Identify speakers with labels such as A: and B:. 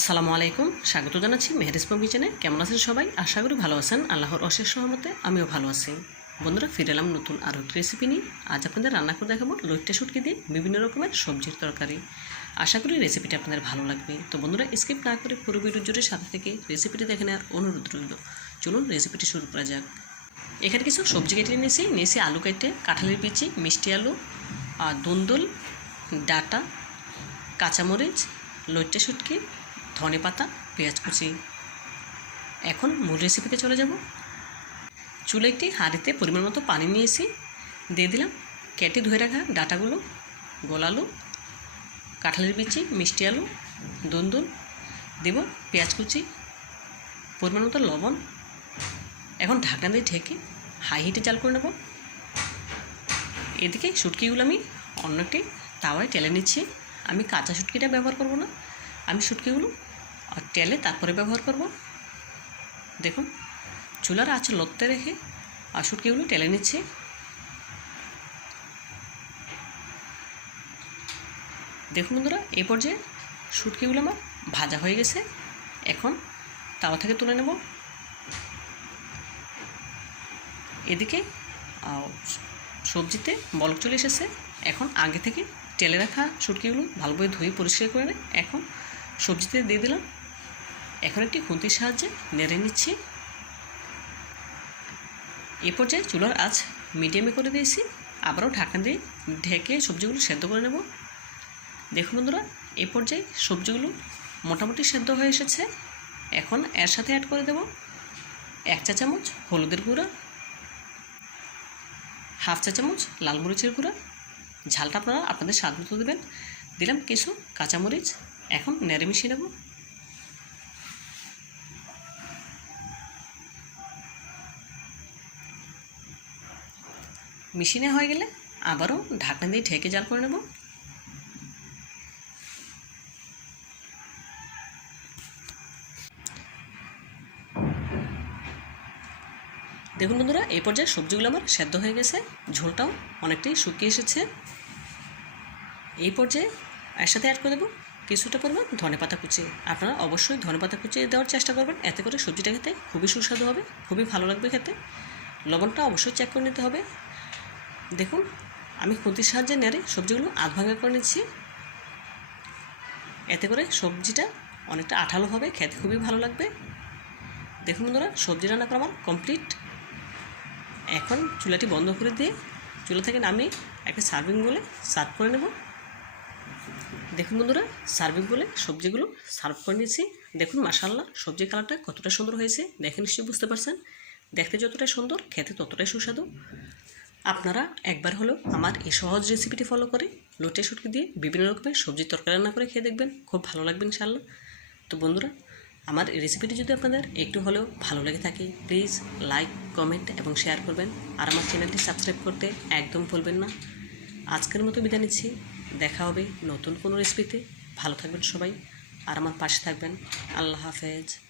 A: আসসালামু আলাইকুম। স্বাগত জানাচ্ছি মেহেরিসমম কিচেনে। কেমন আছেন সবাই? আশা করি ভালো আছেন। আল্লাহর অশেষ সহমতে আমিও ভালো আছি। বন্ধুরা, ফিরে এলাম নতুন আরও একটি রেসিপি নিয়ে। আজ আপনাদের রান্না করে দেখাবো লইট্টা শুটকি দিয়ে বিভিন্ন রকমের সবজির তরকারি। আশা করি রেসিপিটা আপনাদের ভালো লাগবে। তো বন্ধুরা স্কিপ না করে পুরো ভিডিও জুড়ে সাথে থেকে রেসিপিটি দেখে নেওয়ার অনুরোধ রইল। চলুন রেসিপিটি শুরু করা যাক। এখানে কিছু সবজি কেটে নিয়েছি। নিয়েছি আলু কেটে, কাঁঠালের বিচি, মিষ্টি আলু আর দুন্দুল, ডাটা, কাঁচামরিচ, লইট্টা শুটকি ধনে পাতা, পেঁয়াজ কুচি। এখন মূল রেসিপিতে চলে যাব। চুলে একটি হাঁড়িতে পরিমাণ মতো পানি নিয়েছি। দিয়ে দিলাম কেটে ধুয়ে রাখা ডাটাগুলো গোলালু কাঁঠালের বিচি, মিষ্টি আলু, দুন্দুল, দেব পেঁয়াজ কুচি, পরিমাণ মতো লবণ। এখন ঢাকনা দিয়ে ঢেকে হাই হিটে জাল করে নেব। এদিকে শুটকিগুলো আমি অন্য একটি তাওয়ায় টেলে নিচ্ছি। আমি কাঁচা শুটকিটা ব্যবহার করব না। আমি শুটকিগুলো আর তেলে তারপরে ব্যবহার করব। দেখুন, চুলার আঁচ লড়তে রেখে আর শুটকিগুলো টেলে নিচ্ছি। দেখুন বন্ধুরা এই পর্যায়ে শুটকিগুলো আমার ভাজা হয়ে গেছে। এখন তাওয়া থেকে তুলে নেব। এদিকে সবজিতে বলক চলে এসেছে। এখন আগে থেকে তেলে রাখা শুটকিগুলো ভালোভাবে ধুয়ে পরিষ্কার করে এখন সবজিতে দিয়ে দিলাম এখন একটি খুন্তির সাহায্যে নেড়ে নিচ্ছি। এ পর্যায়ে চুলার আঁচ মিডিয়ামে করে দিয়েছি। আবারও ঢাকনা দিয়ে ঢেকে সবজিগুলো সেদ্ধ করে নেব। দেখুন বন্ধুরা এ পর্যায়ে সবজিগুলো মোটামুটি সেদ্ধ হয়ে এসেছে। এখন এর সাথে অ্যাড করে দেব এক চা চামচ হলুদের গুঁড়া, হাফ চা চামচ লাল মরিচের গুঁড়া। ঝালটা আপনারা আপনাদের স্বাদ মতো দেবেন। দিলাম কিছু কাঁচামরিচ। এখন নেড়ে মিশিয়ে নেব। মিশিয়ে নেওয়া হয়ে গেলে আবারও ঢাকনা দিয়ে ঢেকে জাল করে নেব। দেখুন বন্ধুরা, এই পর্যায়ে সবজিগুলো আমার সেদ্ধ হয়ে গেছে, ঝোলটাও অনেকটাই শুকিয়ে এসেছে। এই পর্যায়ে একসাথে অ্যাড করে দেবো কিছুটা পরিমাণ ধনে পাতা কুচি। আপনারা অবশ্যই ধনে পাতা কুচিয়ে দেওয়ার চেষ্টা করবেন, এতে করে সবজিটা খেতে খুবই সুস্বাদু হবে, খুবই ভালো লাগবে খেতে। লবণটা অবশ্যই চেক করে নিতে হবে। দেখুন, আমি খুন্তির সাহায্যে নেড়ে সবজিগুলো আধ ভাঙা করে নিচ্ছি। এতে করে সবজিটা অনেকটা আঠালো হবে, খেতে খুবই ভালো লাগবে। দেখুন বন্ধুরা, সবজি রান্না করা আমার কমপ্লিট এখন চুলাটি বন্ধ করে দিয়ে চুলা থেকে নামিয়ে একটা সার্ভিং বলে সার্ভ করে নেব। দেখুন বন্ধুরা সার্ভিং বলে সবজিগুলো সার্ভ করে নিয়েছি। দেখুন মাসাল্লাহ সবজি কালারটা কতটা সুন্দর হয়েছে। দেখে নিশ্চয়ই বুঝতে পারছেন। দেখতে যতটা সুন্দর, খেতে ততটাই সুস্বাদু। আপনারা একবার হলেও আমার এই সহজ রেসিপিটি ফলো করে লোটে শুটকি দিয়ে বিভিন্ন রকমের সবজির তরকারি রান্না করে খেয়ে দেখবেন। খুব ভালো লাগবে ইনশাল্লাহ তো বন্ধুরা, আমার এই রেসিপিটি যদি আপনাদের একটু হলেও ভালো লেগে থাকে প্লিজ লাইক কমেন্ট এবং শেয়ার করবেন। আর আমার চ্যানেলটি সাবস্ক্রাইব করতে একদম ভুলবেন না। আজকের মতো বিদায় নিচ্ছি। দেখা হবে নতুন কোনো রেসিপিতে ভালো থাকবেন সবাই। আর আমার পাশে থাকবেন। আল্লাহ হাফেজ।